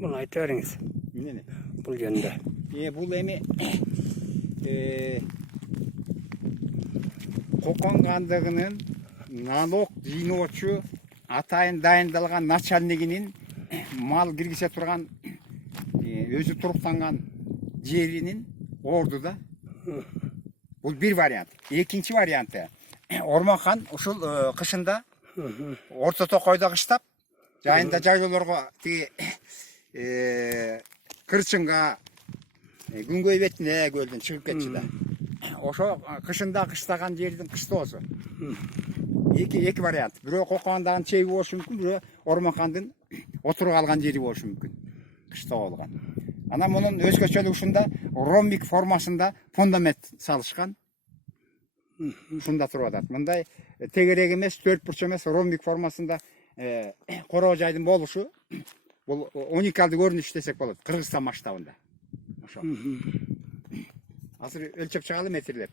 Bunu ayta berіңiz. Emне? Бұл жөнүндө. Бул эми Кокон кандыгынын налог жыйноочу атайын дайындалган начальнигинин мал киргизе турган өзү туруктанган жеринин ордуда. Бул бир вариант. Экинчи варианты Орманхан ушул кышында Орто Токойдо кыштап, жайында жайлоолорго тиги кырчынга күнгөй бетине көлдөн чыгып кетчү да. Ошо кышында кыштаган жердин кыштоосу. Эки вариант. Бирөө Кокондагы чеги болушу мүмкүн, бирөө Орманхандын отуруп алган жери болушу мүмкүн. Кыштоо болгон. Анан мунун өзгөчөлүгү ушунда ромбик формасында фундамент салышкан. Ушунда туруп атат. Мындай тегерек эмес, төрт бурч эмес, ромбик формасында короо жайдын болушу бул уникалдуу көрүнүш десек болот, Кыргызстан масштабында. Ошо. Азыр өлчөп чыгалы метрлеп.